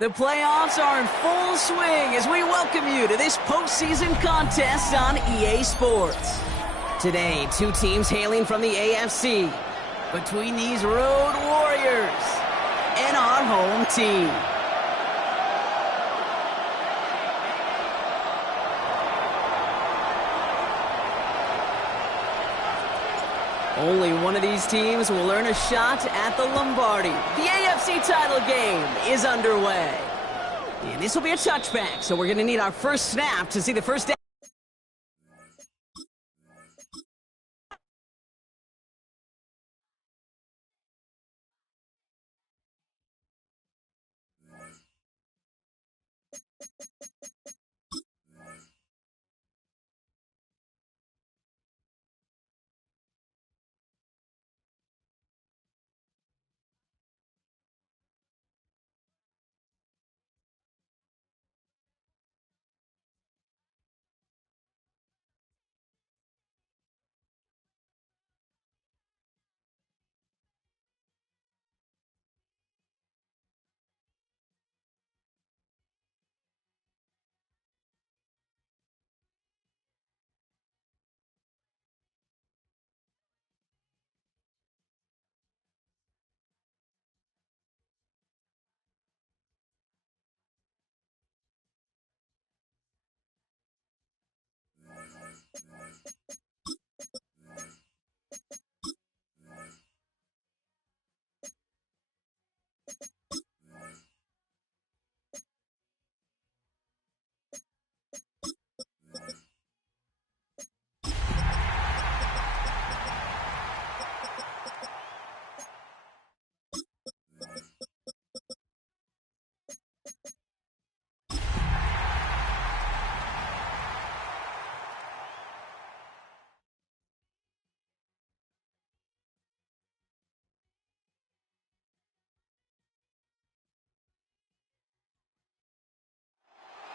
The playoffs are in full swing as we welcome you to this postseason contest on EA Sports. Today, two teams hailing from the AFC. Between these road warriors and our home team. Only one of these teams will earn a shot at the Lombardi. The AFC title game is underway. And this will be a touchback, so we're going to need our first snap to see the first down.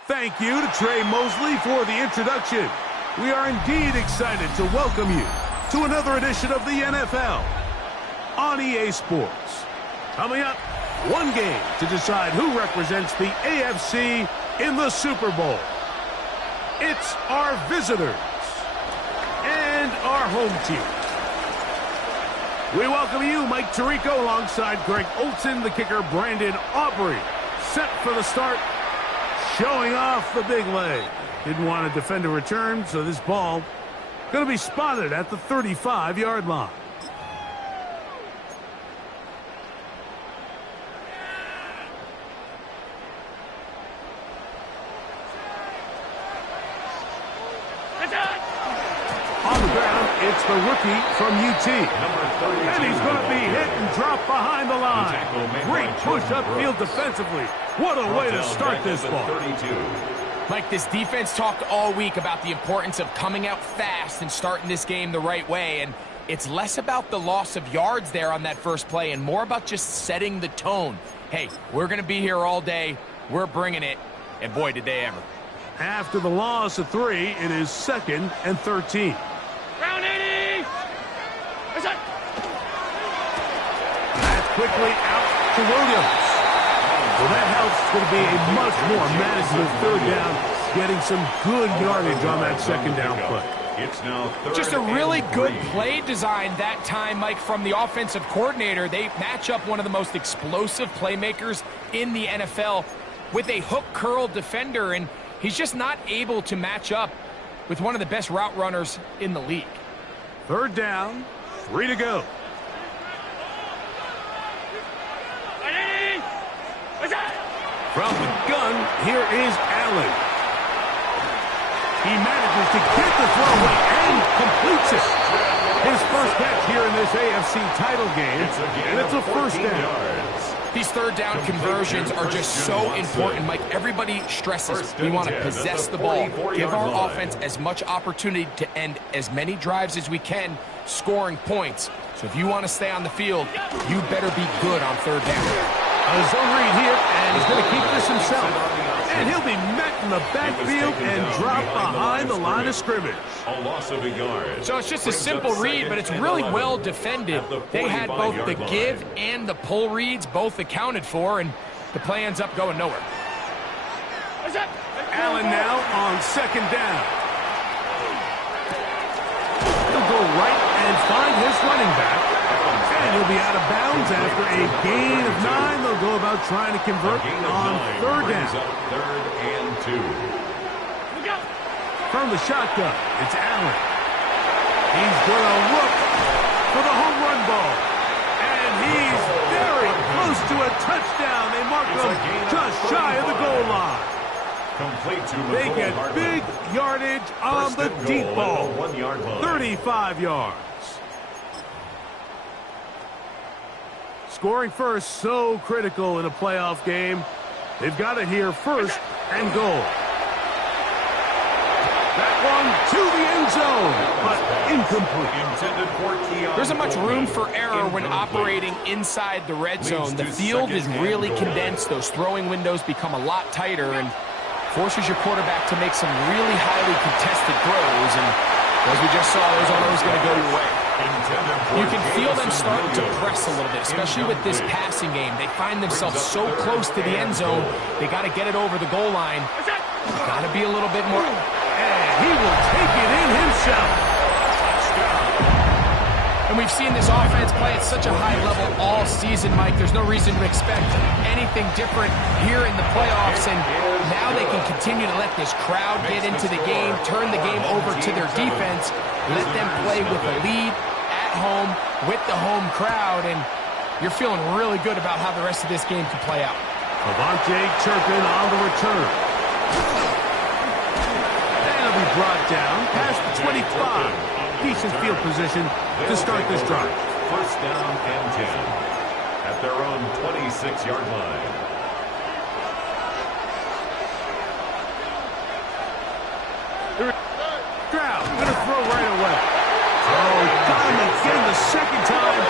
Thank you to Trey Mosley for the introduction. We are indeed excited to welcome you to another edition of the NFL on EA Sports. Coming up, one game to decide who represents the AFC in the Super Bowl. It's our visitors and our home team. We welcome you, Mike Tirico, alongside Greg Olson, the kicker, Brandon Aubrey. Set for the start. Showing off the big leg. Didn't want to defend a return, so this ball going to be spotted at the 35-yard line. On the ground, it's the rookie from UT. And he's going to be hit and drop behind the line. Great push upfield defensively. What a way to start this ball. Mike, this defense talked all week about the importance of coming out fast and starting this game the right way. And it's less about the loss of yards there on that first play and more about just setting the tone. Hey, we're going to be here all day. We're bringing it. And boy, did they ever. After the loss of 3, it is 2nd and 13. Round 80! That's quickly out to Williams. Well, that helps. It's going to be a much more manageable third down, getting some good yardage on that second down play. It's now just a really good play design that time, Mike, from the offensive coordinator. They match up one of the most explosive playmakers in the NFL with a hook curl defender, and he's just not able to match up with one of the best route runners in the league. Third down, 3 to go. From the gun, here is Allen. He manages to get the throw away and completes it. His first catch here in this AFC title game, and it's a first down. These third down conversions are just so important, Mike. Everybody stresses we want to possess the ball, give our offense as much opportunity to end as many drives as we can, scoring points. So if you want to stay on the field, you better be good on third down. A zone read here, and he's going to keep this himself. And he'll be met in the backfield and drop behind the line of scrimmage. A loss of a yard. So it's just a simple read, but it's really well defended. They had both the give and the pull reads both accounted for, and The play ends up going nowhere. Allen now on second down. He'll go right and find his running back. And he'll be out of bounds after a gain of 9. They'll go about trying to convert on third down. Third and 2. From the shotgun, it's Allen. He's going to look for the home run ball. And he's very close to a touchdown. They mark him just shy of the goal line. Complete to They get big yardage on the deep ball. 1 yard line. 35 yards. Scoring first, so critical in a playoff game. They've got it here first and goal. That one to the end zone, but incomplete. Intended for Keon. There isn't much room for error when operating inside the red zone. The field is really condensed. Those throwing windows become a lot tighter and forces your quarterback to make some really highly contested throws. And as we just saw, those aren't always going to go your way. You can feel them starting to press a little bit, especially with this passing game. They find themselves so close to the end zone, they got to get it over the goal line. Got to be a little bit more. And he will take it in himself. And we've seen this offense play at such a high level all season, Mike. There's no reason to expect anything different here in the playoffs. And now they can continue to let this crowd get into the game, turn the game over to their defense, let them play with a lead at home with the home crowd. And you're feeling really good about how the rest of this game can play out. Avante Turpin on the return. That'll be brought down past the 25. Decent field position to start this drive. First down and 10 at their own 26-yard line. Stroud going to throw right away. Oh, got him again the second time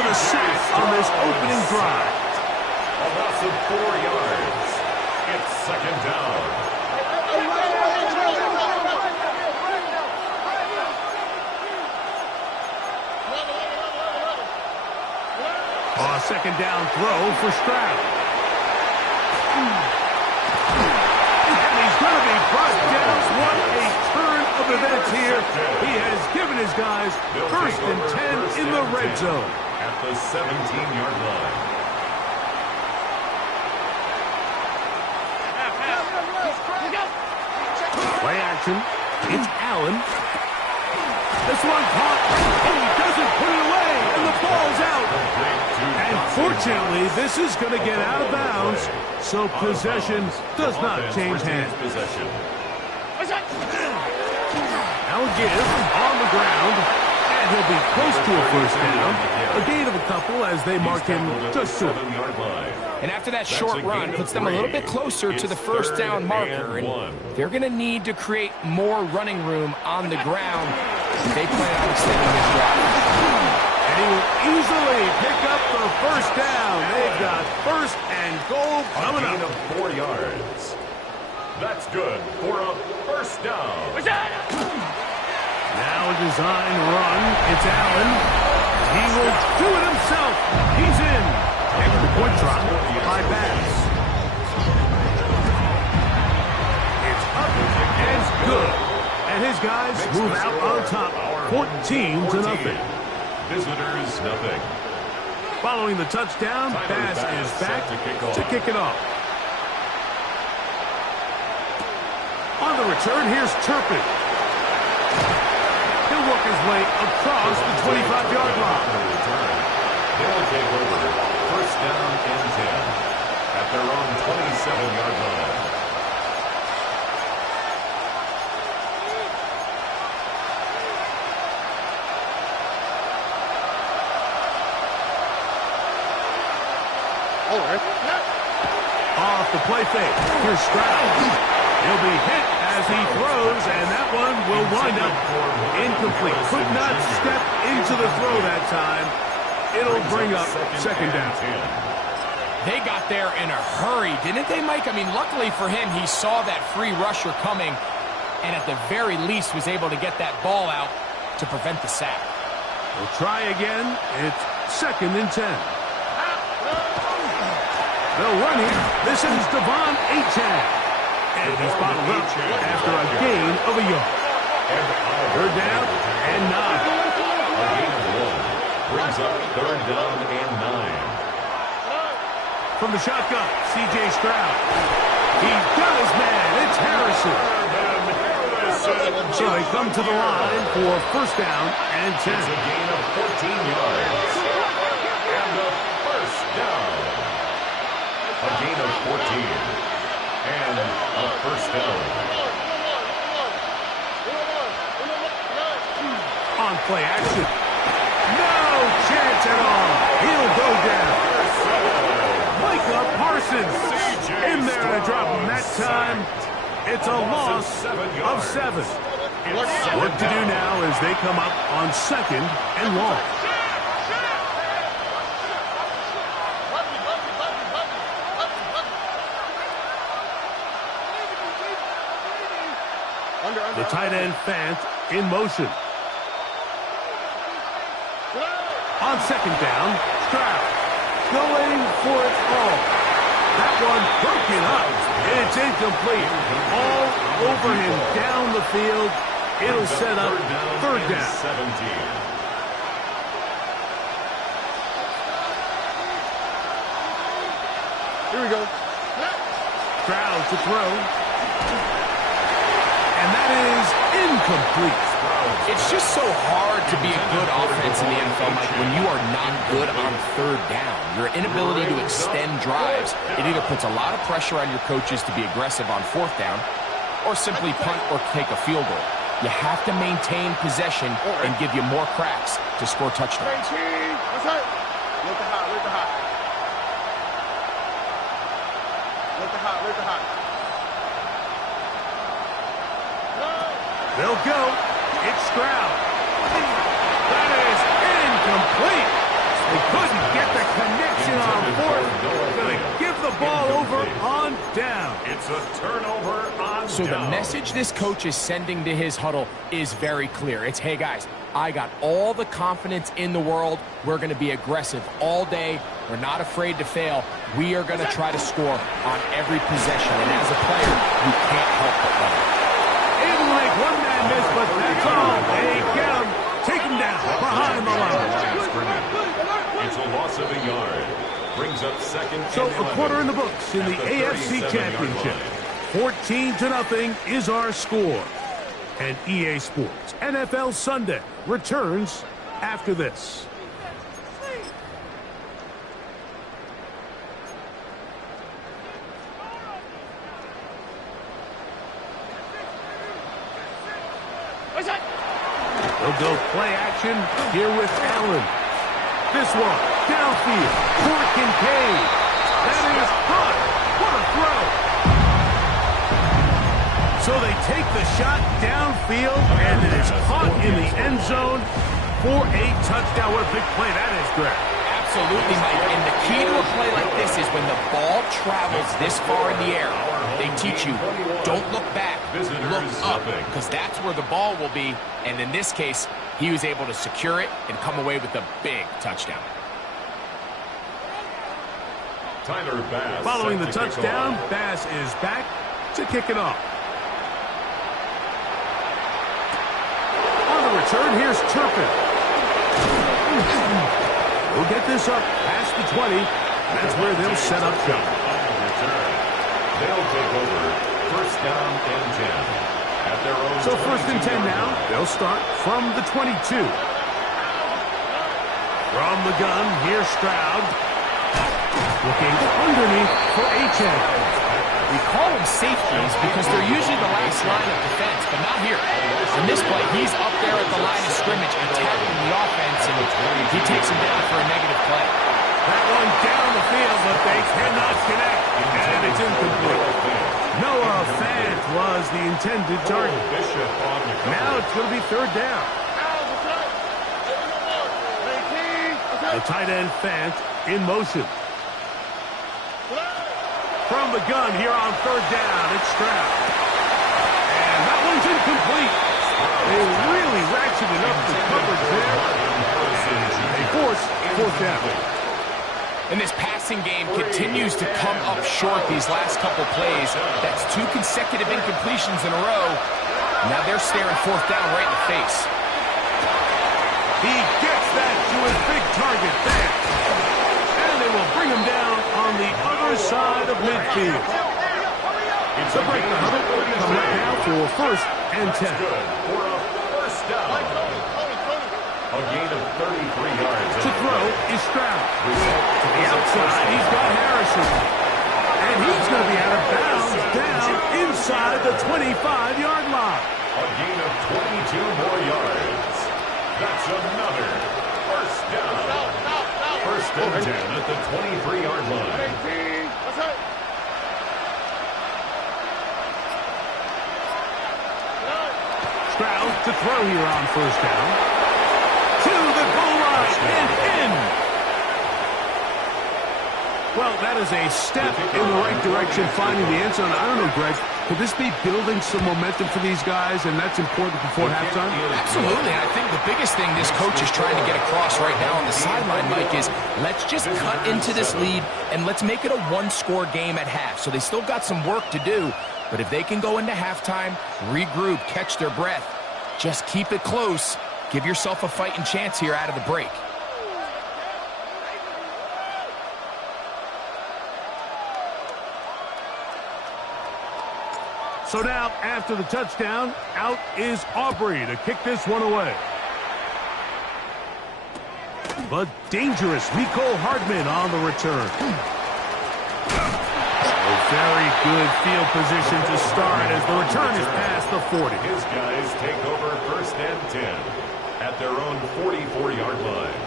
with a sack on this opening drive. A loss of 4 yards. It's second down. Second down throw for Stroud. And he's going to be brought down. What a turn of events here. He has given his guys first and 10 in the red zone. At the 17-yard line. Play action. It's Allen. This one caught. And he doesn't put it away. And the ball's out. And fortunately, this is going to get out of bounds, so possession does not change hands. Now give on the ground, and he'll be close to a first down. A gain of a couple as they mark him just short. And after that short run, puts them a little bit closer to the first down marker. And they're going to need to create more running room on the ground if they plan on extending this drive. He will easily pick up the first down. They've got first and goal coming up. Of 4 yards. That's good for a first down. Now a design run. It's Allen. He will do it himself. He's in. Extra point try by Bass. It's up and good. And his guys move out on top, 14-0. Visitors, nothing. Following the touchdown, Bass is back to kick it off. On the return, here's Turpin. He'll work his way across the 25-yard line. They'll take over first down and 10 at their own 27-yard line. Off the play fake. Here's Stroud. He'll be hit as he throws, and that one will wind up incomplete. Could not step into the throw that time. It'll bring up second down. They got there in a hurry, didn't they, Mike? I mean, luckily for him, he saw that free rusher coming, and at the very least was able to get that ball out to prevent the sack. We'll try again. It's second and 10. They'll run here. This is Devon Achane. And he's bottled up after a gain of a yard. Third down and 9. A gain of 1 brings up third down and 9. From the shotgun, C.J. Stroud. He's got his man. It's Harrison. So they come to the line for first down and 10. It's a gain of 14 yards. And a first down. A gain of 14. And a first down. On play action. No chance at all. He'll go down. Micah Parsons in there to drop him that time. It's a loss of 7. What to do now as they come up on second and long. The tight end Fant in motion. On second down, Stroud going for it all. That one broken up. It's incomplete. All over him down the field. It'll set up third down. 17. Here we go. Stroud to throw. And that is incomplete. It's just so hard to be a good offense in the NFL, Mike, when you are not good on third down. Your inability to extend drives, it either puts a lot of pressure on your coaches to be aggressive on fourth down or simply punt or take a field goal. You have to maintain possession and give you more cracks to score touchdowns. They'll go. It's Stroud. That is incomplete. They couldn't get the connection on fourth. Going to give the ball over on down. It's a turnover on So down. the message this coach is sending to his huddle is very clear. It's, hey guys, I got all the confidence in the world. We're going to be aggressive all day. We're not afraid to fail. We are going to try to score on every possession. And as a player, you can't help but love it. Able to make one man miss, but that's all. They get him. Take him down behind the line. It's a loss of a yard. Brings up second. So and a quarter in the books in the AFC 37-yard Championship. line. 14-0 is our score. And EA Sports NFL Sunday returns after this. They'll go play action here with Allen. This one, downfield, for Kincaid. That is hot. What a throw. So they take the shot downfield, and it is caught in the end zone for a touchdown. What a big play that is, Greg. Absolutely, Mike. And the key to a play like this is when the ball travels this far in the air, they teach you, don't look back, look up, because that's where the ball will be. And in this case, he was able to secure it and come away with a big touchdown. Tyler Bass. Following the set to kick touchdown, off. Bass is back to kick it off. On the return, here's Turpin. We'll get this up past the 20. That's where they'll set up shop. They'll take over first down and 10. At their own So first and 10 now. They'll start from the 22. From the gun, here's Stroud. Looking underneath for Achane. We call them safeties because they're usually the last line of defense, but not here. In this play, he's up there at the line of scrimmage attacking the offense, and he takes him down for a negative play. That one down the field, but they cannot connect, and it's incomplete. Noah Fant was the intended target. Now it's going to be third down. The tight end Fant in motion. From the gun here on third down, it's Stroud. And that one's incomplete. They really ratcheted up the coverage there. And they force fourth down. And this pass passing game continues to come up short these last couple plays. That's 2 consecutive incompletions in a row. Now they're staring 4th down right in the face. He gets that to his big target there. And they will bring him down on the other side of midfield. It's The break the huddle. Come right now for 1st and 10. good for a first down. A gain of 33 yards. To throw is Stroud. To The outside, he's got Harrison. And he's going to be out of bounds down inside the 25-yard line. A gain of 22 more yards. That's another first down. 1st and 10 at the 23-yard line. Stroud to throw here on 1st down. To the goal line and in. Well, that is a step in the right direction, finding the end zone. I don't know, Greg. Could this be building some momentum for these guys, and that's important before halftime? Absolutely. And I think the biggest thing this coach is trying to get across right now on the sideline, Mike, is let's just cut into this lead and let's make it a 1-score game at half. So they still got some work to do, but if they can go into halftime, regroup, catch their breath, just keep it close, give yourself a fighting chance here out of the break. So now, after the touchdown, out is Aubrey to kick this one away. But dangerous Mecole Hardman on the return. A very good field position to start as the return is past the 40. His guys take over 1st and 10 at their own 44-yard line.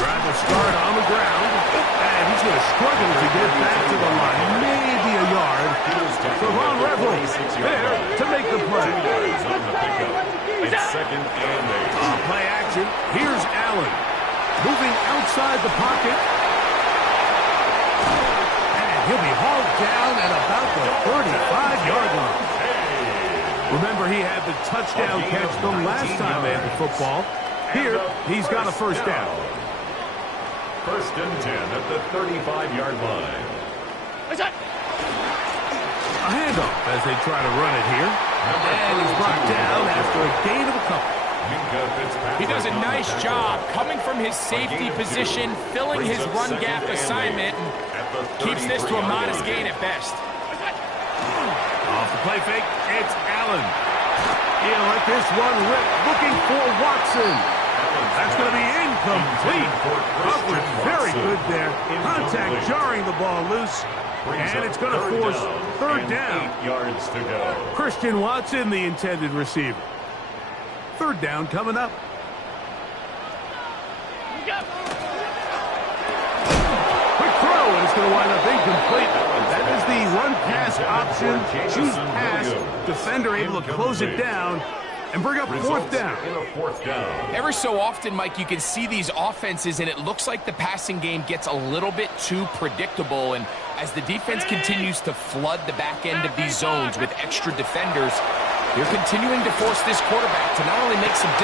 Drive will start on the ground. And he's going to struggle to get back to the line. Maybe a yard. So Ron Revel there to make the play. 2 yards on the pickup. It's 2nd and 8. Play action. Here's Allen. Moving outside the pocket. And he'll be hauled down at about the 35-yard line. Remember, he had the touchdown catch the last time they had the football. Here, he's got a 1st down. 1st and 10 at the 35-yard line. A handoff as they try to run it here. And he's brought down after a gain of a couple. He does a nice job coming from his safety position, filling his run gap assignment, and keeps this to a modest gain at best. Off the play fake, it's Allen. He'll let this one rip, looking for Watson. That's going to be incomplete. Coverage very good there. Contact jarring the ball loose. And it's going to force 3rd down. 8 yards to go. Christian Watson, the intended receiver. 3rd down coming up. Quick throw, and it's going to wind up incomplete. That is the run-pass option. Choose pass. Defender able to close it down and bring up 4th down. Every so often, Mike, you can see these offenses, and it looks like the passing game gets a little bit too predictable. And as the defense continues to flood the back end of these zones with extra defenders, they're continuing to force this quarterback to not only make some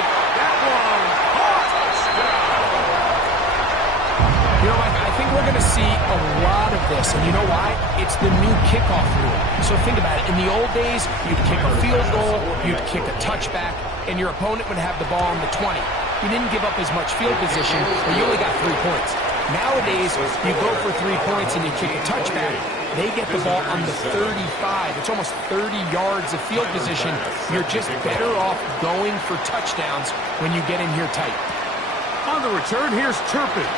You know, I think we're going to see a lot of this, and you know why? It's the new kickoff rule. So think about it. In the old days, you'd kick a field goal, you'd kick a touchback, and your opponent would have the ball on the 20. You didn't give up as much field position, but you only got 3 points. Nowadays, you go for 3 points and you kick a touchback. They get the ball on the 35. It's almost 30 yards of field position. You're just better off going for touchdowns when you get in here tight. On the return, here's Turpin.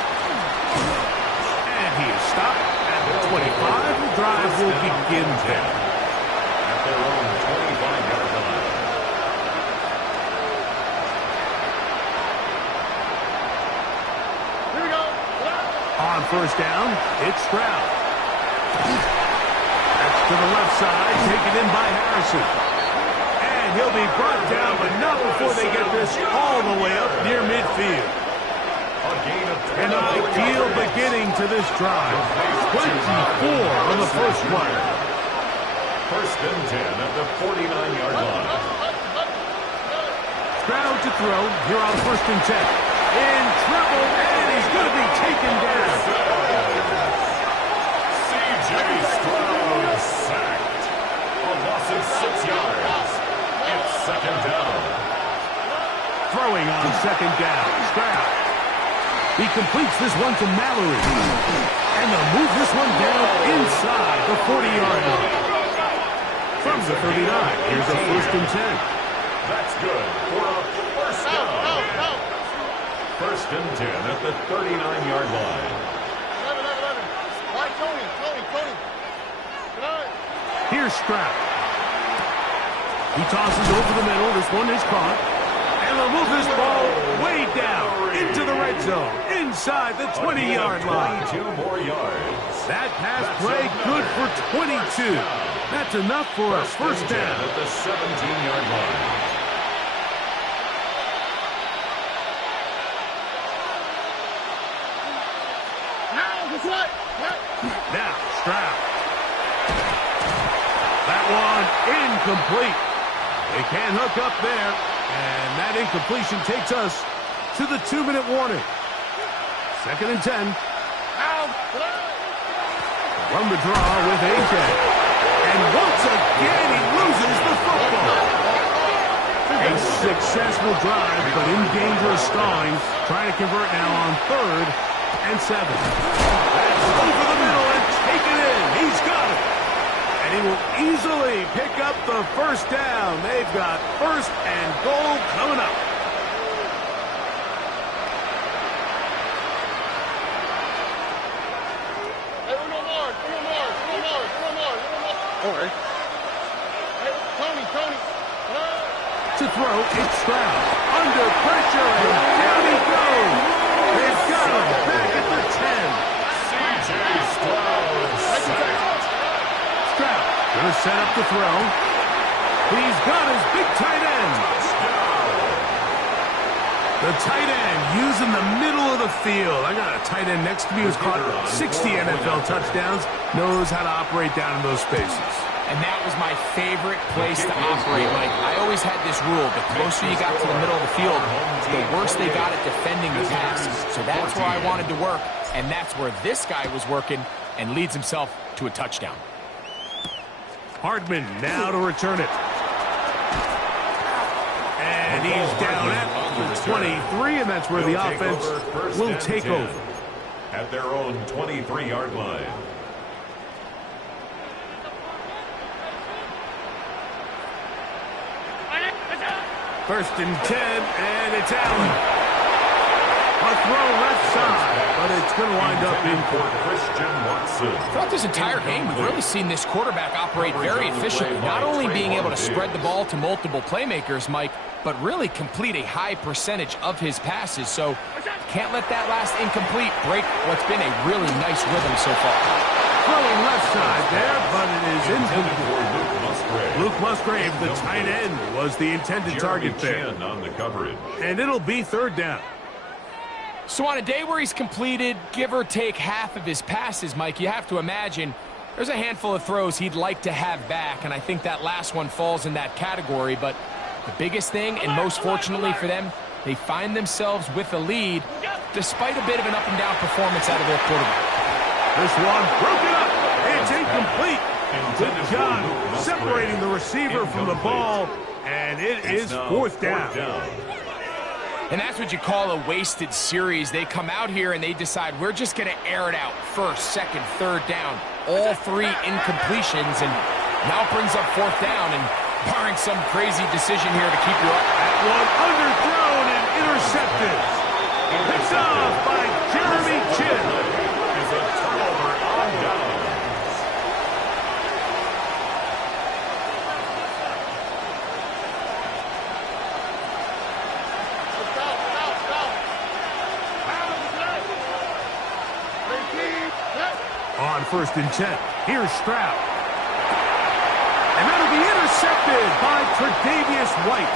And he is stopped at the 25. The drive will begin there. At their own 25-yard line. Here we go. On 1st down, it's Stroud. That's to the left side, taken in by Harrison. And he'll be brought down, but not before they get this all the way up near midfield. An ideal beginning to this drive. 24 on the first play. 1st and 10 at the 49-yard line. Stroud to throw here on 1st and 10. In trouble, and he's going to be taken down. C.J. Stroud sacked. A loss of 6 yards. It's 2nd down. Throwing on 2nd down. Stroud. He completes this one to Mallory. And they'll move this one down inside the 40-yard line. From the 39, here's a 1st and 10. That's good for a 1st down. 1st and 10 at the 39-yard line. 11. Here's Stroud. He tosses over the middle. This one is caught. And they'll move this ball way down into the red zone, inside the 20-yard line. 22 more yards. That pass play good for 22. That's enough for a 1st down. At the 17-yard line. Now, Stroud. That one incomplete. They can't hook up there. And that incompletion takes us to the 2-minute warning. 2nd and 10. From the draw with A.J. And once again, he loses the football. A successful drive, but in danger of stalling. Trying to convert now on 3rd and 7. That's over the middle and taken in. He's got it. And he will easily pick up the 1st down. They've got 1st and goal coming up. To throw, it's Stroud. Under pressure, and down he goes. They've got him back at the 10. C.J. Stroud sacked. Stroud gonna set up the throw. He's got his big tight end. The tight end using the middle of the field. I got a tight end next to me who's caught 60 NFL touchdowns, knows how to operate down in those spaces. And that was my favorite place to operate, Mike. I always had this rule. The closer you got to the middle of the field, the worse they got at defending the pass. So that's where I wanted to work, and that's where this guy was working and leads himself to a touchdown. Hardman now to return it. And he's down at the 23, and that's where the offense will take over. At their own 23-yard line. 1st and 10, and it's Allen. A throw left side, but it's going to wind up in court. Christian Watson. Throughout this entire game, we've really seen this quarterback operate very efficiently, not only being able to spread the ball to multiple playmakers, Mike, but really complete a high percentage of his passes. So can't let that last incomplete break what's been a really nice rhythm so far. Throwing left side there, but it is incomplete. Luke Musgrave, the tight end, was the intended target there. On the coverage. And it'll be 3rd down. So on a day where he's completed, give or take half of his passes, Mike, you have to imagine there's a handful of throws he'd like to have back, and I think that last one falls in that category. But the biggest thing, and most fortunately for them, they find themselves with a lead despite a bit of an up-and-down performance out of their quarterback. This one broken up. It's incomplete. Good job separating the receiver from the ball, and it is 4th down. And that's what you call a wasted series. They come out here and they decide we're just going to air it out. 1st, 2nd, 3rd down. All 3 incompletions, and now brings up 4th down, and barring some crazy decision here to keep you up. That one underthrown and intercepted. Picked off by Jeremy Chin. Is a turnover on downs. On 1st and 10, here's Stroud. And that'll be intercepted by Tre'Davious White.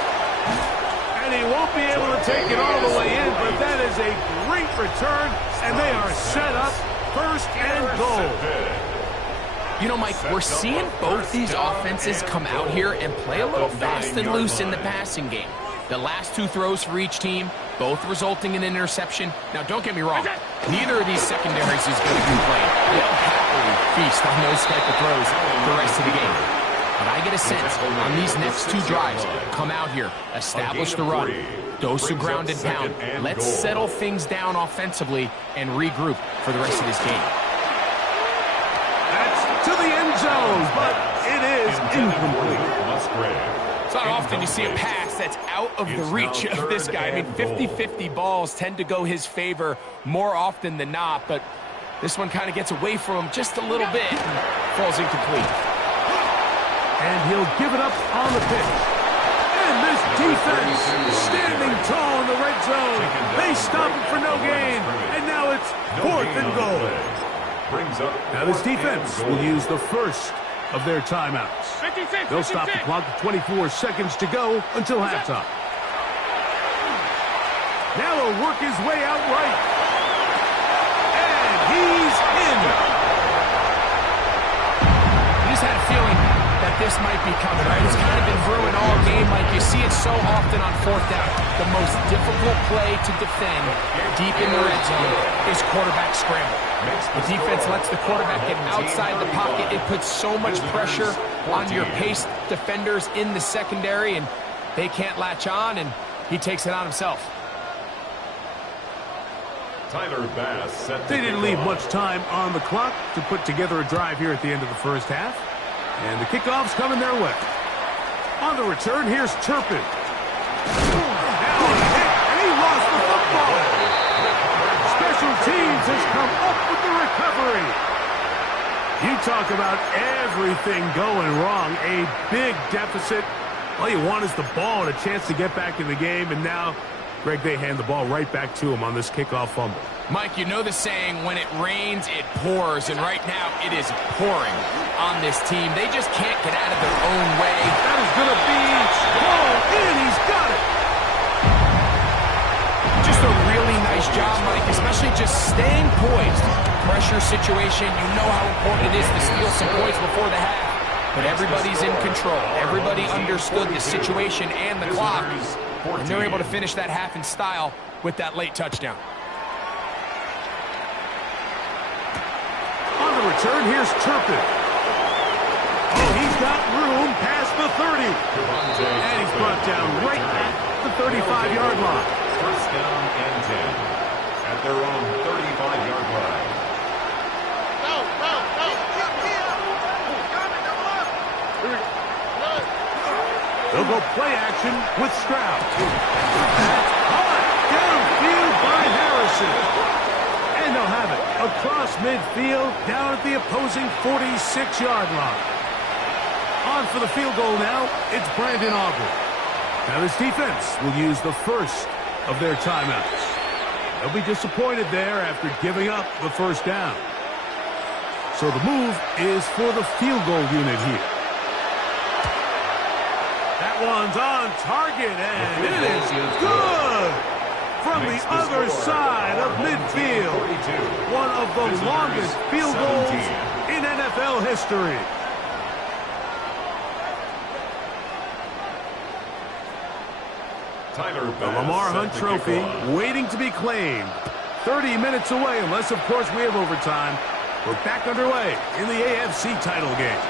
And he won't be able to take it all the way in, but that is a great return, and they are set up 1st and goal. You know, Mike, we're seeing both these offenses come out here and play a little fast and loose in the passing game. The last two throws for each team, both resulting in an interception. Now, don't get me wrong. Neither of these secondaries is going to complain. They'll happily feast on those type of throws the rest of the game. But I get a sense on these next two drives, come out here, establish the run, dose of ground and pound. Let's settle things down offensively and regroup for the rest of this game. That's to the end zone, but it is incomplete. It's not often you see a pass that's out of the reach of this guy. I mean, 50-50 balls tend to go his favor more often than not, but this one kind of gets away from him just a little bit and falls incomplete. And he'll give it up on the pitch. And this defense standing tall in the red zone. They stop it for no gain. And now it's 4th and goal. Now this defense will use the first of their timeouts. They'll stop the clock with 24 seconds to go until halftime. Now he'll work his way out right. And he's in. You just had a feeling that this might be coming, right? It's kind of been brewing all game. Like you see it so often on 4th down. The most difficult play to defend deep in the red zone is quarterback scramble. The defense lets the quarterback get outside the pocket. It puts so much pressure on your paced defenders in the secondary, and they can't latch on, and he takes it on himself. They didn't leave much time on the clock to put together a drive here at the end of the first half. And the kickoff's coming their way. On the return, here's Turpin. Now a hit, and he lost the football. Special teams has come up with the recovery. You talk about everything going wrong. A big deficit. All you want is the ball and a chance to get back in the game. And now, Greg, they hand the ball right back to him on this kickoff fumble. Mike, you know the saying, when it rains, it pours. And right now, it is pouring on this team. They just can't get out of their own way. That is going to be called in. He's got it. Just a really nice job, Mike, especially just staying poised. Pressure situation, you know how important it is to steal some points before the half. But everybody's in control. Everybody understood the situation and the clock. And they're able to finish that half in style with that late touchdown. On the return, here's Turpin. Oh, he's got room past the 30. And he's brought down right at the 35-yard line. First down and 10 at their own 35-yard line. They'll go play action with Stroud. That's caught downfield by Harrison. And they'll have it across midfield down at the opposing 46-yard line. On for the field goal now, it's Brandon Aubrey. Now this defense will use the first of their timeouts. They'll be disappointed there after giving up the first down. So the move is for the field goal unit here. That one's on target, and it is good from the other side of midfield. One of the longest field goals in NFL history. The Lamar Hunt Trophy waiting to be claimed. 30 minutes away, unless, of course, we have overtime. We're back underway in the AFC title game.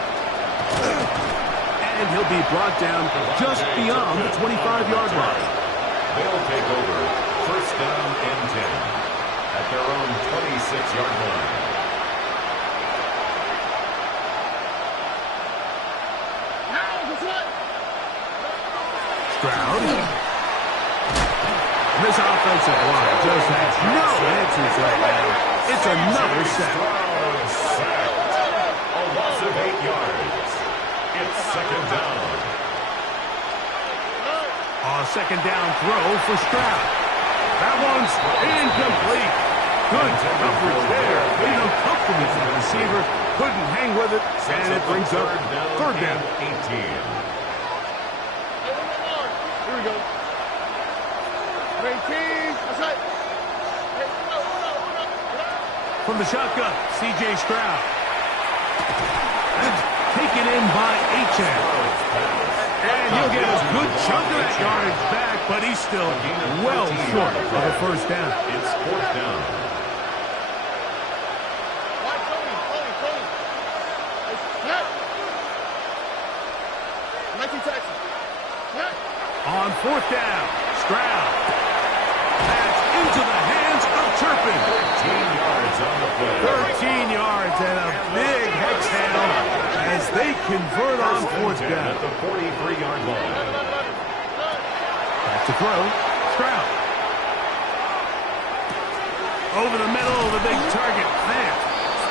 And he'll be brought down just beyond the 25-yard line. They'll take over first down and 10 at their own 26-yard line. Stroud. This offensive line just has no answers right now. It's another sack. A loss of 8 yards. It's second down. Second down throw for Stroud. That one's incomplete. Good coverage there. Made him comfortable for the receiver. Couldn't hang with it, and it brings up third down. 18. Here we go. 18. That's right. From the shotgun, C.J. Stroud. Taken in by Achane. And he'll get a good chunk of that yardage back, but he's still well short of a first down. It's fourth down. On fourth down, Stroud. That's into the hands of Turpin. 13 yards on the play. 13 yards and a big exhale as they convert on fourth down. At the 43-yard line. Back to throw, Stroud. Over the middle of the big target, Fant.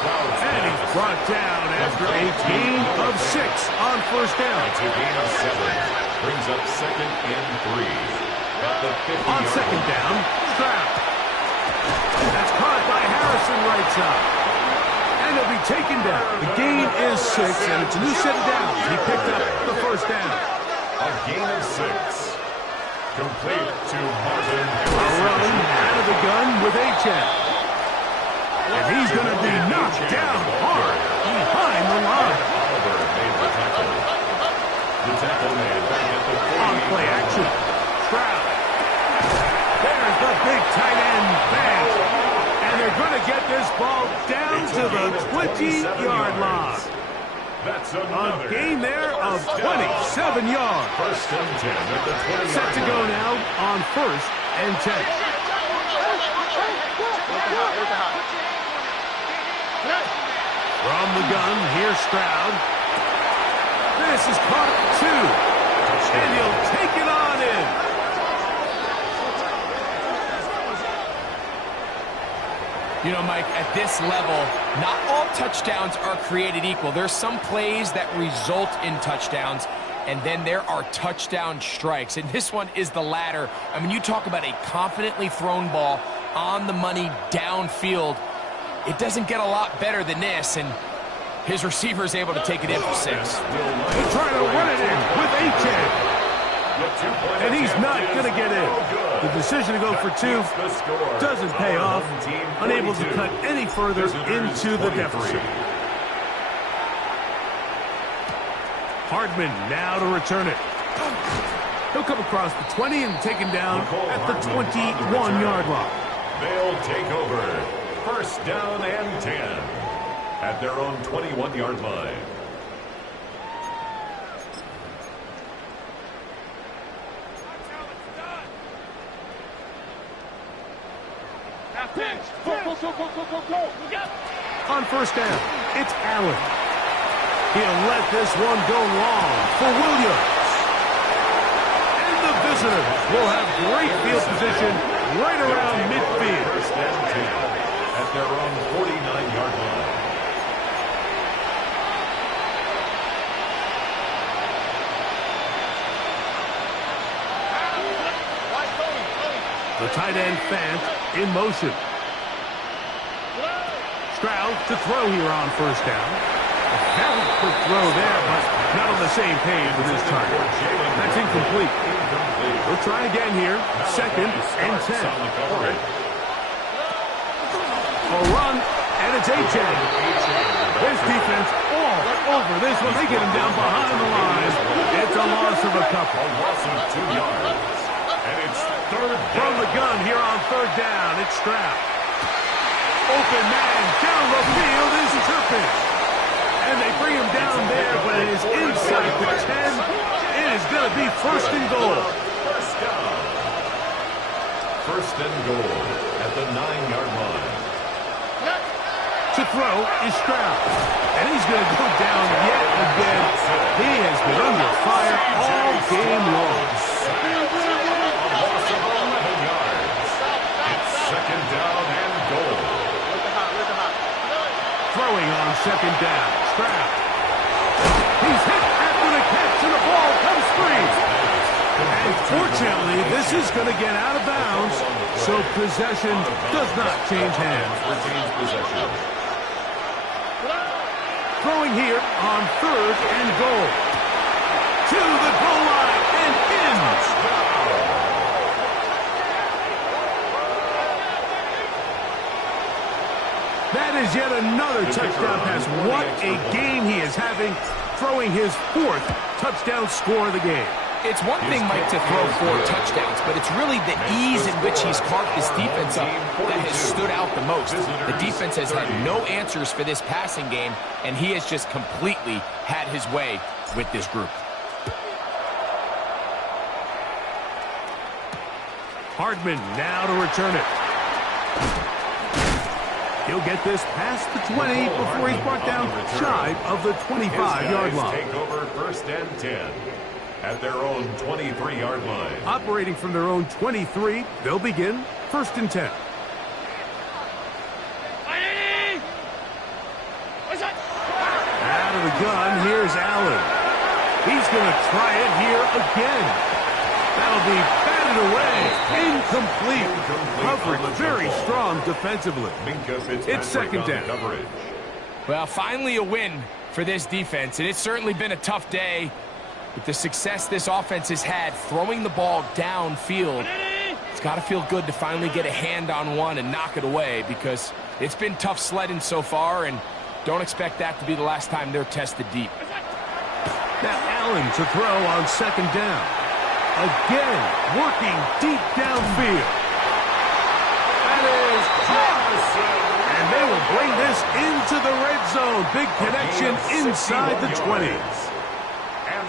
And he's brought down after a gain of 6 on first down. It's a gain of 7. Brings up second and 3. At the 50-yard On second down, Stroud. That's caught by Harrison right side. And he'll be taken down. The gain is 6, and it's a new set of downs. He picked up the first down. A gain of 6. Complete to Marvin A Harrison. run out of the gun with H.M. And he's going to be knocked down hard behind the line. Oliver made the tackle. The tackle made back at the 40. On play action, Stroud. There's the big tight end back. And they're going to get this ball down to the 20-yard line. That's A another gain there of 27 yards. first and 10 at the 20-yard Set to go now on first and 10. From the gun, here's Stroud. This is caught at 2. And he'll take it on in. You know, Mike, at this level, not all touchdowns are created equal. There's some plays that result in touchdowns, and then there are touchdown strikes. And this one is the latter. I mean, you talk about a confidently thrown ball on the money downfield. It doesn't get a lot better than this, and his receiver is able to take it in for 6. They're trying to run it in with H.M. And he's not going to get in. The decision to go for 2 doesn't pay off. Unable to cut any further into the deficit. Hardman now to return it. He'll come across the 20 and taken down at the 21-yard line. They'll take over. First down and 10 at their own 21-yard line. On first down, it's Allen. He'll let this one go long for Williams. And the visitors will have great field position right around midfield. First and 10 at their own 49-yard line. The tight end Fant in motion. Stroud to throw here on first down. A very quick throw there, but not on the same page with his target. That's incomplete. We'll try again here. Second and 10. A run, and it's H.M. This defense all over this one. They get him down behind the line. It's a loss of a couple. A loss of 2 yards. And it's third down. From the gun here on third down, it's Stroud. Open man down the field is Turpin. And they bring him down there, but it is inside the 10. It is going to be first and goal. First down. First and goal at the 9-yard line. To throw is Stroud. And he's going to go down yet again. He has been under fire all game long. A loss of 11 yards. It's second down and goal. Throwing on second down. Stroud. He's hit after the catch, and the ball comes free. And fortunately, this is going to get out of bounds, so possession does not change hands. Retains possession. Throwing here on third and goal. To the goal line and in. That is yet another touchdown pass. What a game he is having. throwing his 4th touchdown score of the game. It's one thing, Mike, to throw 4 touchdowns, but it's really the ease in which he's carved this defense up that has stood out the most. The defense has had no answers for this passing game, and he has just completely had his way with this group. Hardman now to return it. He'll get this past the 20 before he's brought down shy of the 25-yard line. Take over 1st and 10 at their own 23-yard line. Operating from their own 23, they'll begin 1st and 10. Out of the gun, here's Allen. He's going to try it here again. That'll be batted away. Incomplete. Coverage very strong defensively. It's 2nd down. Well, finally a win for this defense, and it's certainly been a tough day with the success this offense has had throwing the ball downfield. It's got to feel good to finally get a hand on one and knock it away, because it's been tough sledding so far, and don't expect that to be the last time they're tested deep. Now Allen to throw on 2nd down. Again, working deep downfield. That is caught. And they will bring this into the red zone. Big connection inside the 20.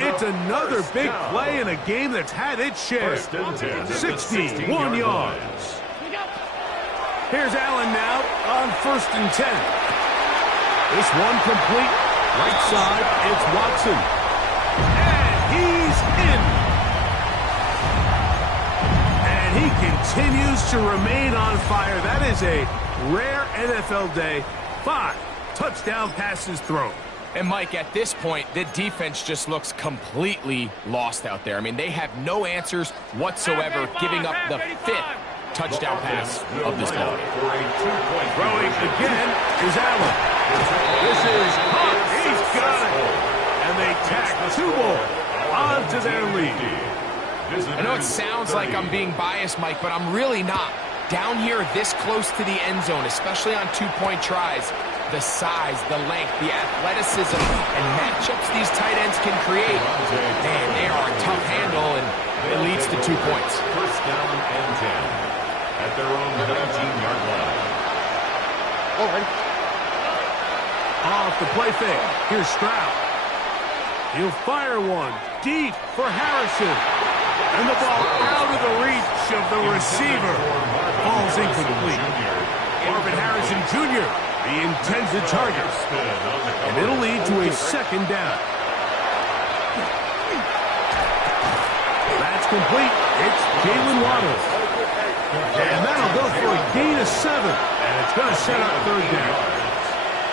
It's another big play in a game that's had its share. 61 yards. Here's Allen now on 1st and 10. This one complete. Right side, it's Watson. And he's in. And he continues to remain on fire. That is a rare NFL day. 5 touchdown passes thrown. And, Mike, at this point, the defense just looks completely lost out there. I mean, they have no answers whatsoever, giving up the 5th touchdown pass of this ball. Throwing again is Allen. This is caught. He's got it. And they tack 2 more onto their lead. I know it sounds like I'm being biased, Mike, but I'm really not. Down here this close to the end zone, especially on 2-point tries, the size, the length, the athleticism, and matchups these tight ends can create, man, they are a tough handle, and it leads to 2 points. 1st down and 10 at their own 19-yard line. Off the play fake. Here's Stroud. He'll fire one deep for Harrison. And the ball out of the reach of the receiver. Ball's incomplete. Marvin Harrison Jr., the intended target. And it'll lead to a 2nd down. That's complete. It's Jalen Waddle. And that'll go for a gain of 7. And it's going to set up 3rd down.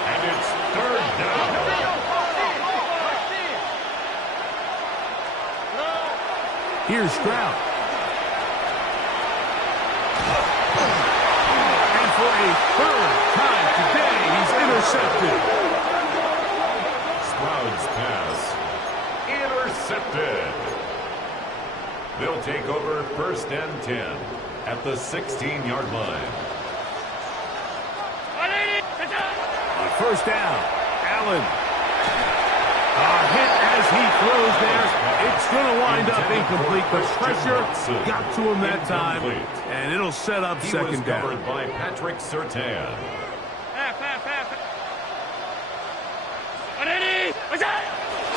And it's 3rd down. Here's Stroud. And for a 3rd time today, he's intercepted. Stroud's pass intercepted. They'll take over 1st and 10 at the 16-yard line. On 1st down, Allen. A hit as he throws there. It's going to wind up incomplete. The pressure got to him that time, and it'll set up 2nd down. Covered by Patrick Surtain.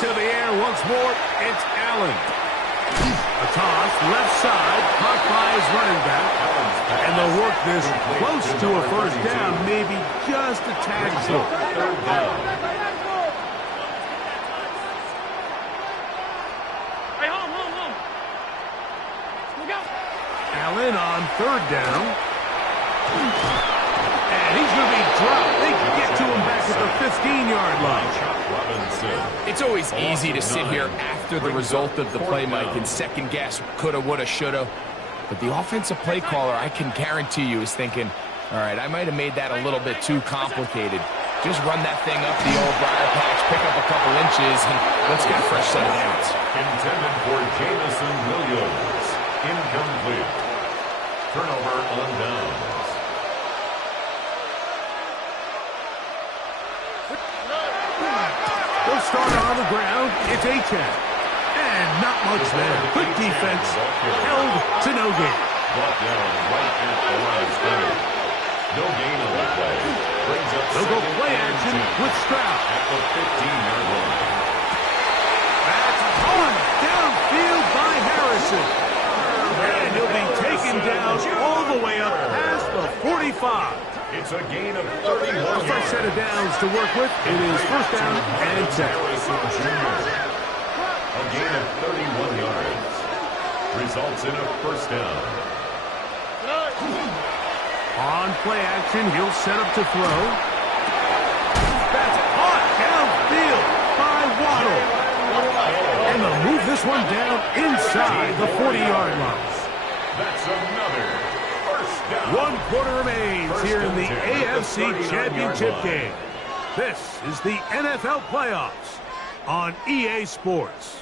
To the air once more, it's Allen. A toss, left side, caught by his running back. And they'll work this close to a 1st down, maybe just a tad short. 3rd down. Allen on 3rd down. And he's going to be dropped. They can get to him back at the 15-yard line. It's always easy to sit here after the result of the play, Mike, and second guess coulda, woulda, shoulda. But the offensive play caller, I can guarantee you, is thinking, all right, I might have made that a little bit too complicated. Just run that thing up the old briar patch, pick up a couple inches, and let's get a fresh set of downs. Intended for Jamison Williams. Incomplete. Turnover on downs. They'll start on the ground. It's Achan. And not much there. Good defense. Held to no gain. Brought down right at the line of scrimmage. No gain on the play. Brings up They'll go second play and action 10 with Stroud. at the 15-yard line. That's pulled downfield by Harrison. And he'll be taken down all the way up past the 45. It's a gain of 31 yards. A fresh set of downs to work with. It is first down and 10. Harrison Jr. A gain of 31 yards. Results in a first down. On play action, he'll set up to throw. That's caught downfield by Waddle. And they'll move this one down inside the 40-yard line. That's another first down. 1 quarter remains here in the AFC Championship game. This is the NFL playoffs on EA Sports.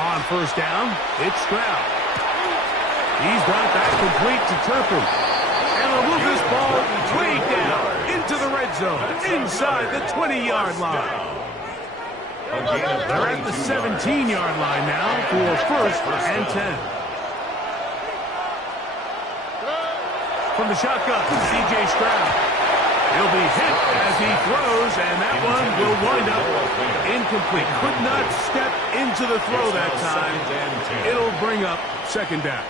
On first down, it's Stroud. He's got that complete to Turpin. And they'll move this ball way down into the red zone, inside the 20-yard line. They're at the 17-yard line now for first and 10. From the shotgun, C.J. Stroud. He'll be hit as he throws, and that one will wind up incomplete. Could not step into the throw that time. It'll bring up second down.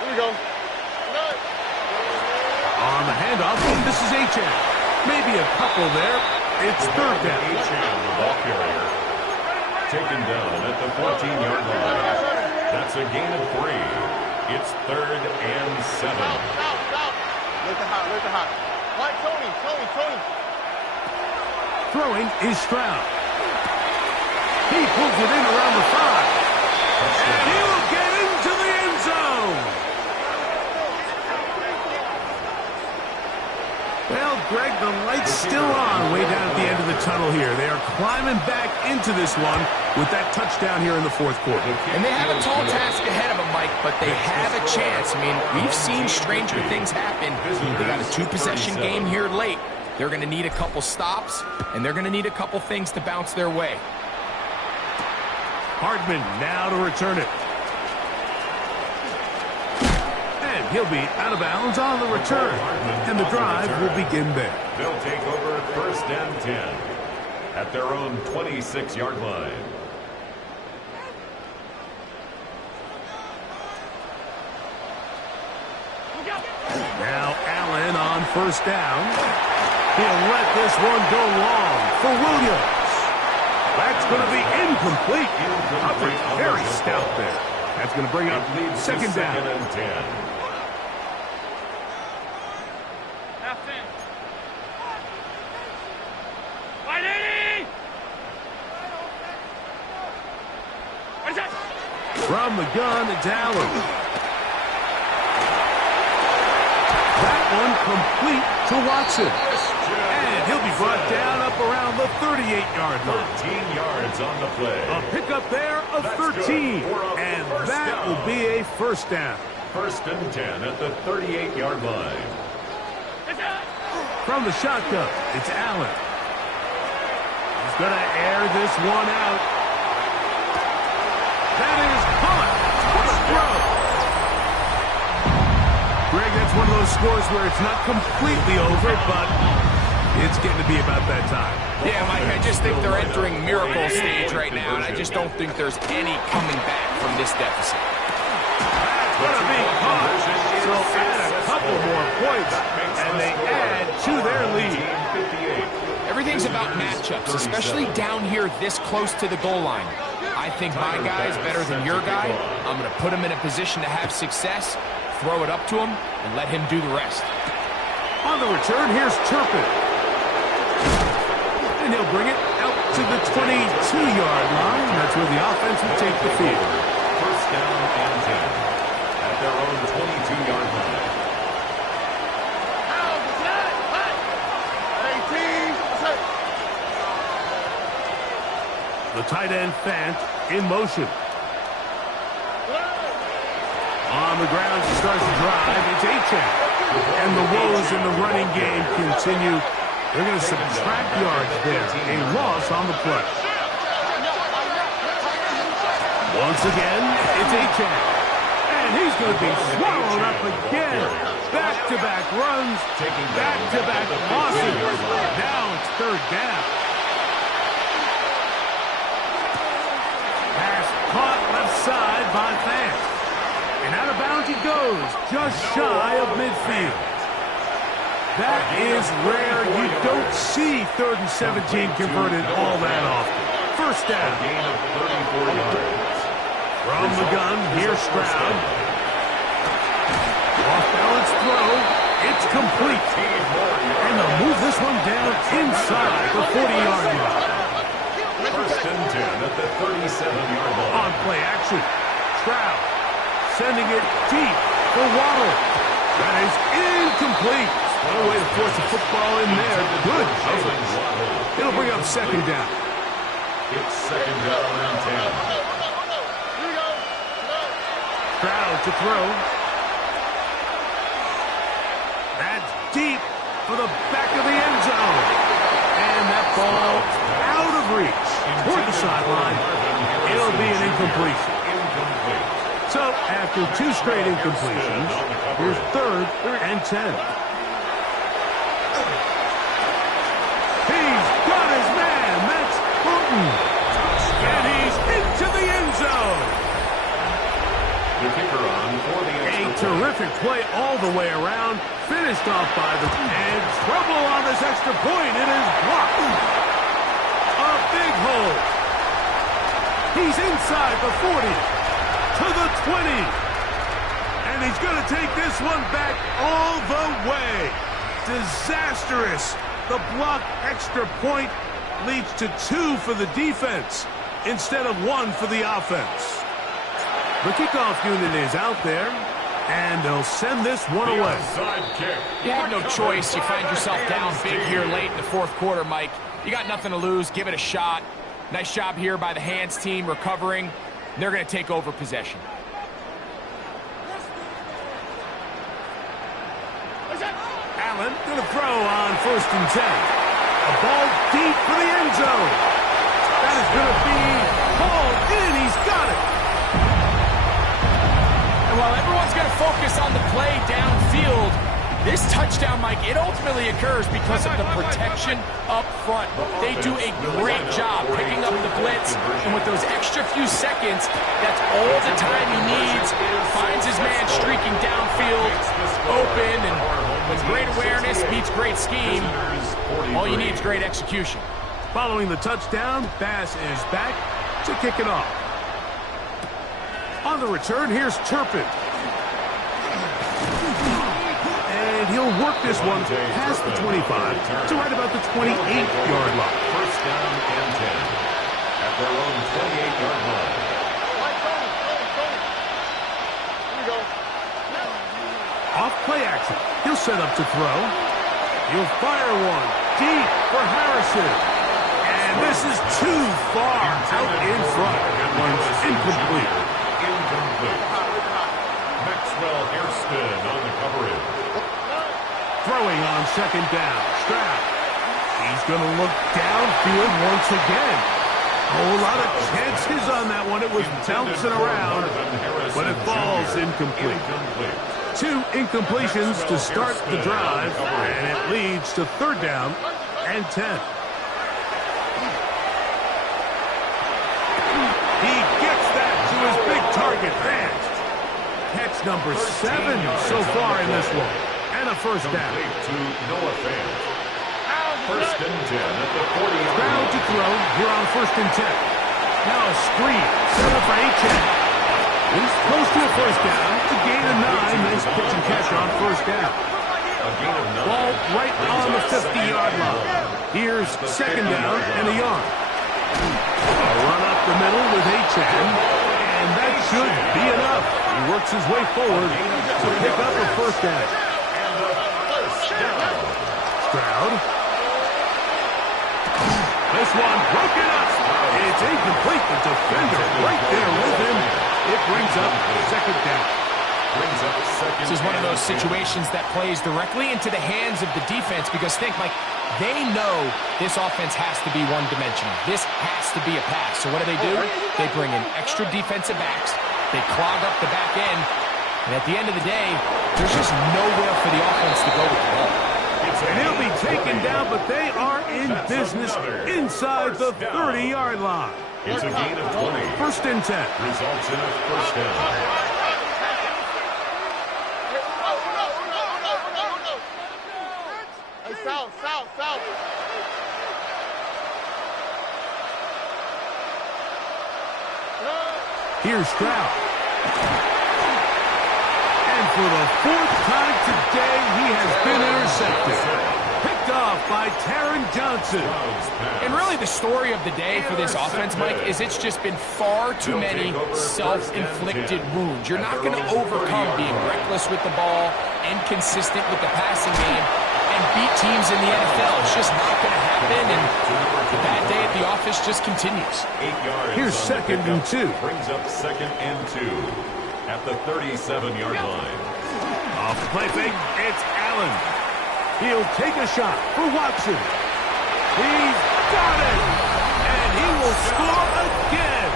Here we go. On the handoff, this is Achan. Maybe a couple there. It's third down. Achan, the ball carrier. Taken down at the 14-yard line. That's a gain of 3. It's third and 7. Stop. Let the hot. Right, Tony. Throwing is Stroud. He pulls it in around the 5. And he'll get into the end zone. Well, Greg, the light's still on way down at the end of the tunnel here. They are climbing back into this one with that touchdown here in the fourth quarter. And they have a tall task ahead of them, Mike, but they have a chance. I mean, we've seen stranger things happen. They got a 2-possession game here late. They're going to need a couple stops, and they're going to need a couple things to bounce their way. Hardman now to return it. And he'll be out of bounds on the return. And the drive will begin there. They'll take over at first and 10 at their own 26-yard line. Now Allen on first down. He'll let this one go long for Williams. That's going to be incomplete. Coverage very stout there. That's going to bring up second down. Second and 10. From the gun, it's Allen. That one complete to Watson. And he'll be brought down up around the 38-yard line. 13 yards on the play. A pickup there of 13. And that will be a first down. First and 10 at the 38-yard line. From the shotgun, it's Allen. He's going to air this one out. That is caught for the throw. Greg, that's one of those scores where it's not completely over, but it's getting to be about that time. Yeah, Mike, I just think they're entering miracle stage right now, and I just don't think there's any coming back from this deficit. That's going to be caught. So add a couple more points, and they add to their lead. Everything's about matchups, especially down here this close to the goal line. I think my guy's better than your guy. I'm going to put him in a position to have success, throw it up to him, and let him do the rest. On the return, here's Turpin. And he'll bring it out to to the 22-yard line. That's where the offense will take the field. First down and 10 at their own 22-yard line. 18. The tight end, Fant, in motion. On the ground, he starts to drive. It's Achane. And the woes in the running game continue. They're going to subtract yards there. A loss on the play. Once again, it's Achane. And he's going to be swallowed up again. Back-to-back runs. Back-to-back losses. Now it's third down. Pass caught left side by Fant. And out of bounds he goes, just shy of midfield. That is rare. You don't see 3rd and 17 converted all that often. First down. Gain of 34 yards. From the gun, here's Stroud. Off-balance throw. It's complete. And they'll move this one down inside the 40-yard line. First and 10 at the 37-yard line. On play action. Stroud sending it deep for Waddle. That is incomplete. What a way to force the football in there. Good coverage. It'll bring up second down. It's second down and 10. Stroud to throw. That's deep for the back of the end zone. And that ball out of reach toward the sideline. It'll be an incompletion. So, after 2 straight incompletions, here's 3rd and 10. He's got his man. That's Fulton. And he's into the end zone. The kicker on for the A terrific play all the way around. Finished off by the... And trouble on this extra point. It is blocked. A big hole. He's inside the 40. To the 20. And he's going to take this one back all the way. Disastrous. The block extra point leads to 2 for the defense instead of 1 for the offense. The kickoff unit is out there, and they'll send this one away. You have no choice. You find yourself down big here late in the 4th quarter, Mike. You got nothing to lose. Give it a shot. Nice job here by the hands team recovering. They're going to take over possession. Allen going to throw on 1st and 10. A ball deep for the end zone. That is going to be hauled in. He's got it. And while everyone's going to focus on the play downfield, this touchdown, Mike, it ultimately occurs because of the protection up front. They do a great job picking up the blitz, and with those extra few seconds, that's all the time he needs. Finds his man streaking downfield, open, and with great awareness meets great scheme. All you need is great execution. Following the touchdown, Bass is back to kick it off. On the return, here's Turpin. And he'll work this one past the 25 to right about the 28-yard line. First down and 10 at their own 28-yard line. Off play action. He'll set up to throw. He'll fire one deep for Harrison. And this is too far out in front. That one's incomplete. Maxwell Hairston on the coverage. Throwing on second down. Stroud. He's going to look downfield once again. A whole lot of chances on that one. It was bouncing around, but it falls incomplete. 2 incompletions to start the drive, and it leads to 3rd down and 10. He gets that to his big target, Fant. Catch number 7 so far in this one, and a first down. To Noah Fant. First and 10 at the 40-yard Stroud line. to throw here on 1st and 10. Now a screen, set up for Achane. He's close to a first down. A gain of 9. Nice pitch and catch on first down. A gain of 9. Ball right on the 50-yard line. Here's second down and a yard. A run up the middle with Achan, and that should be enough. He works his way forward to pick up a first down. Stroud. This one broken up. It's incomplete. The defender right there with him. It brings up second down. This is one of those situations that plays directly into the hands of the defense because think, Mike, they know this offense has to be one-dimensional. This has to be a pass. So what do? They bring in extra defensive backs. They clog up the back end. And at the end of the day, there's just nowhere for the offense to go with the ball. And he'll be taken down, but they are in business inside the 30-yard line. It's a gain of 20. First and 10. Results in a first down. South. Here's Stroud. And for the fourth time today, he has been intercepted. Picked off by Taron Johnson. And really the story of the day for this offense, Mike, is it's just been far too many self-inflicted wounds. You're not going to overcome being reckless with the ball, inconsistent with the passing game, and beat teams in the NFL. It's just not going to happen, and the bad day at the office just continues. 8 yards. Here's second and 2. Brings up second and 2 at the 37-yard line. Off the play fake, it's Allen. He'll take a shot for Watson. He's got it! And he will score again!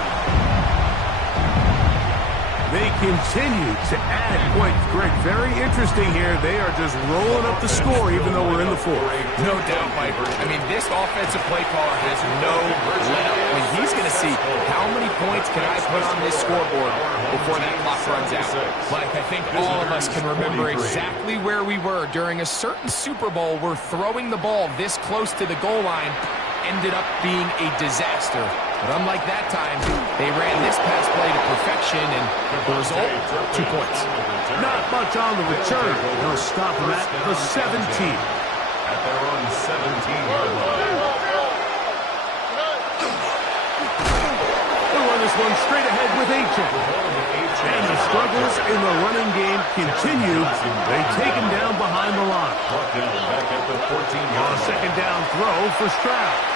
They continue to add points. Greg, very interesting here. They are just rolling up the score even though we're in the fourth. No doubt, Mike. I mean, this offensive play caller has no let up. I mean, he's going to see how many points can I put on this scoreboard before that clock runs out. Mike, I think all of us can remember exactly where we were during a certain Super Bowl where throwing the ball this close to the goal line ended up being a disaster. But unlike that time, they ran this pass play to perfection, and the result, 2 points. Not much on the return. They'll stop him at the 17. At their own 17-yard line. They'll run this one straight ahead with Achan. And the struggles in the running game continue. They take him down behind the line. Brought down back at the 14-yard line. Second down throw for Stroud.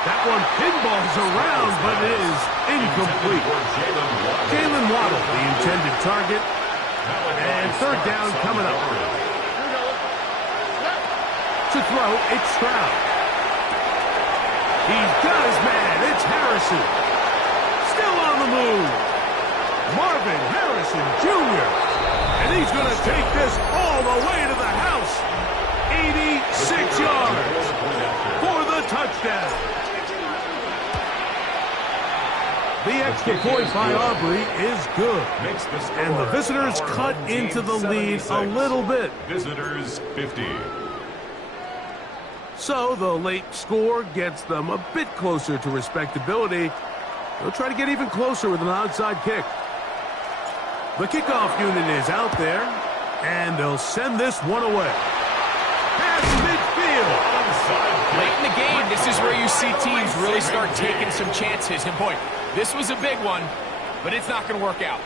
That one pinballs around, but it is incomplete. Jalen Waddle, the intended target. And third down coming up. To throw, it's Stroud. He does, man. It's Harrison. Still on the move. Marvin Harrison Jr. And he's going to take this all the way to the house. 86 yards for the touchdown. The extra point by Aubrey is good. And the visitors cut into the lead a little bit. Visitors 50. So the late score gets them a bit closer to respectability. They'll try to get even closer with an onside kick. The kickoff unit is out there, and they'll send this one away. Past midfield. Late in the game, this is where you see teams really start taking some chances. And boy, this was a big one, but it's not going to work out.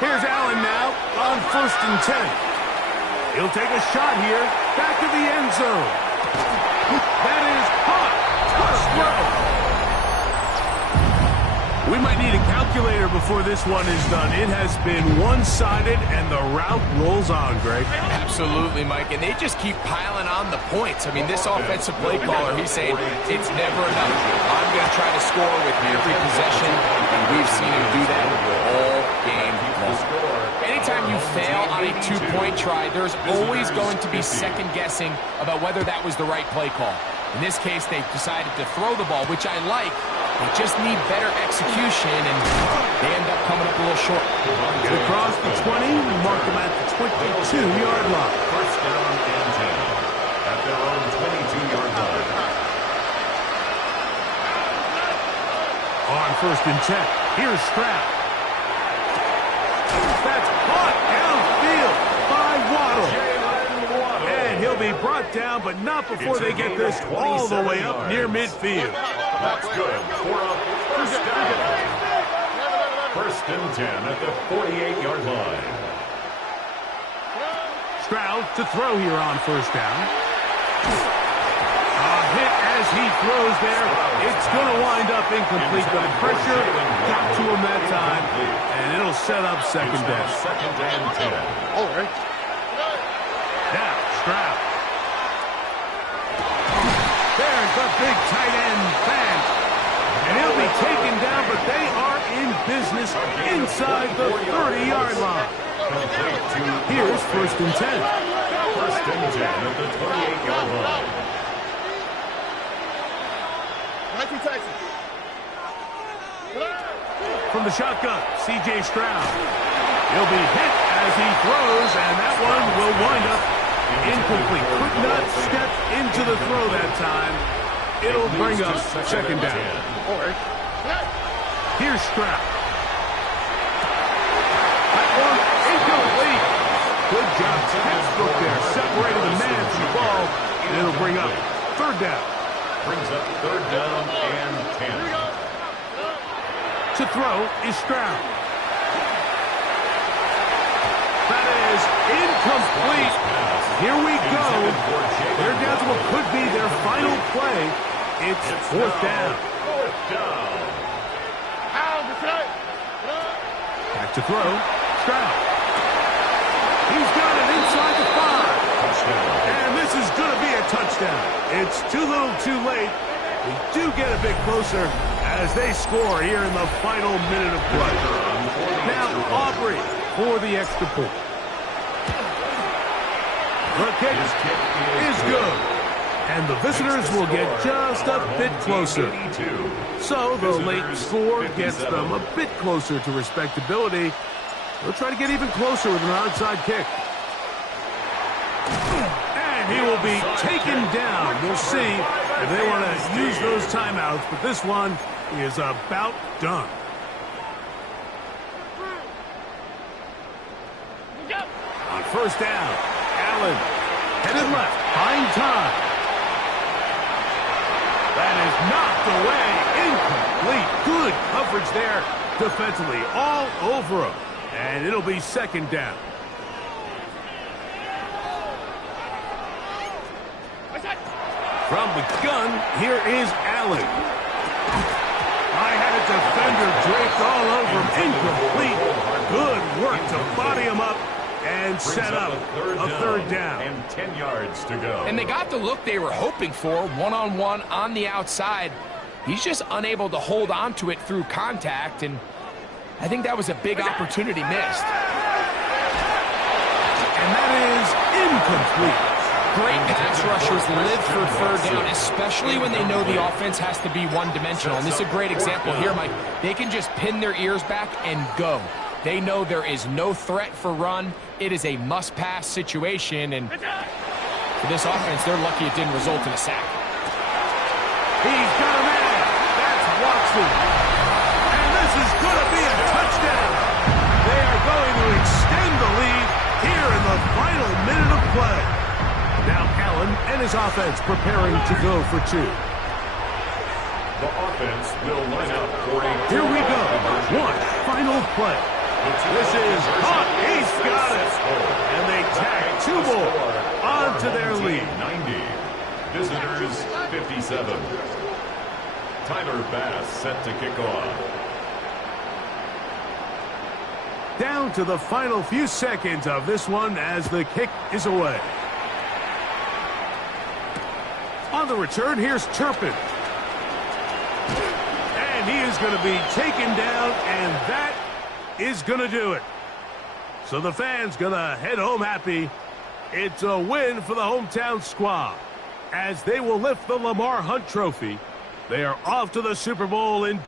Here's Allen now on 1st and 10. He'll take a shot here, back to the end zone. That is hot. Touch throw. We might need a calculator before this one is done. It has been one-sided, and the route rolls on, Greg. Absolutely, Mike, and they just keep piling on the points. I mean, this offensive play caller, he's saying it's never enough. I'm going to try to score with every possession, and we've seen him do that all game long. Anytime you fail on a two-point try, there's always going to be second-guessing about whether that was the right play call. In this case, they decided to throw the ball, which I like. They just need better execution, and they end up coming up a little short. Get across the 20, mark them at the 22-yard line. First down and 10 at their own 22-yard line. On 1st and 10, here's Stroud. That's caught downfield by Waddle. be brought down, but not before they get this all the way up near midfield. That's good for a first down. First and 10 at the 48-yard line. Stroud to throw here on first down. A hit as he throws there. It's going to wind up incomplete, but the pressure got to him that time, and it'll set up second down. Second and 10. All right. Now, Stroud. There's the big tight end fan. And he'll be taken down, but they are in business inside the 30-yard line. Here's first and 10. First and 10 at the 28-yard line. From the shotgun, C.J. Stroud. He'll be hit as he throws, and that one will wind up incomplete. Could not step into the throw that time. It'll bring up second down. Here's Stroud. That one incomplete. Good job, textbook there. Separated the man from the ball, and it'll bring up third down. Brings up third down and 10. To throw is Stroud. That is incomplete. Here we go. They're down to what could be their final play. It's fourth down. Fourth down. Back to throw. Stroud. He's got it inside the 5. Touchdown. And this is going to be a touchdown. It's too little too late. We do get a bit closer as they score here in the final minute of play. Now Aubrey for the extra point. The kick is good. And the visitors will get just a bit closer. So the late score gets them a bit closer to respectability. They'll try to get even closer with an onside kick. And he will be taken down. We'll see if they want to use those timeouts, but this one is about done. On first down, Allen headed left, buying time. That is knocked away, incomplete. Good coverage there defensively, all over him. And it'll be second down. From the gun, here is Allen. I had a defender draped all over him, incomplete. Good work to body him up and set up a third down. And 10 yards to go. And they got the look they were hoping for, one-on-one on the outside. He's just unable to hold on to it through contact, and I think that was a big opportunity missed. And that is incomplete. Great pass rushers live for third down, especially when they know the offense has to be one-dimensional. And this is a great example here, Mike. They can just pin their ears back and go. They know there is no threat for run. It is a must-pass situation, and for this offense, they're lucky it didn't result in a sack. He's got a man. That's Watson. And this is going to be a touchdown. They are going to extend the lead here in the final minute of play. Now Allen and his offense preparing to go for two. The offense will line up for a... Here we go. One final play. This is hot. He's got it. And they tack two more onto their lead. 90. Visitors 57. Tyler Bass set to kick off. Down to the final few seconds of this one as the kick is away. On the return, here's Turpin. And he is going to be taken down, and that is going to do it. So the fans going to head home happy. It's a win for the hometown squad as they will lift the Lamar Hunt Trophy. They are off to the Super Bowl in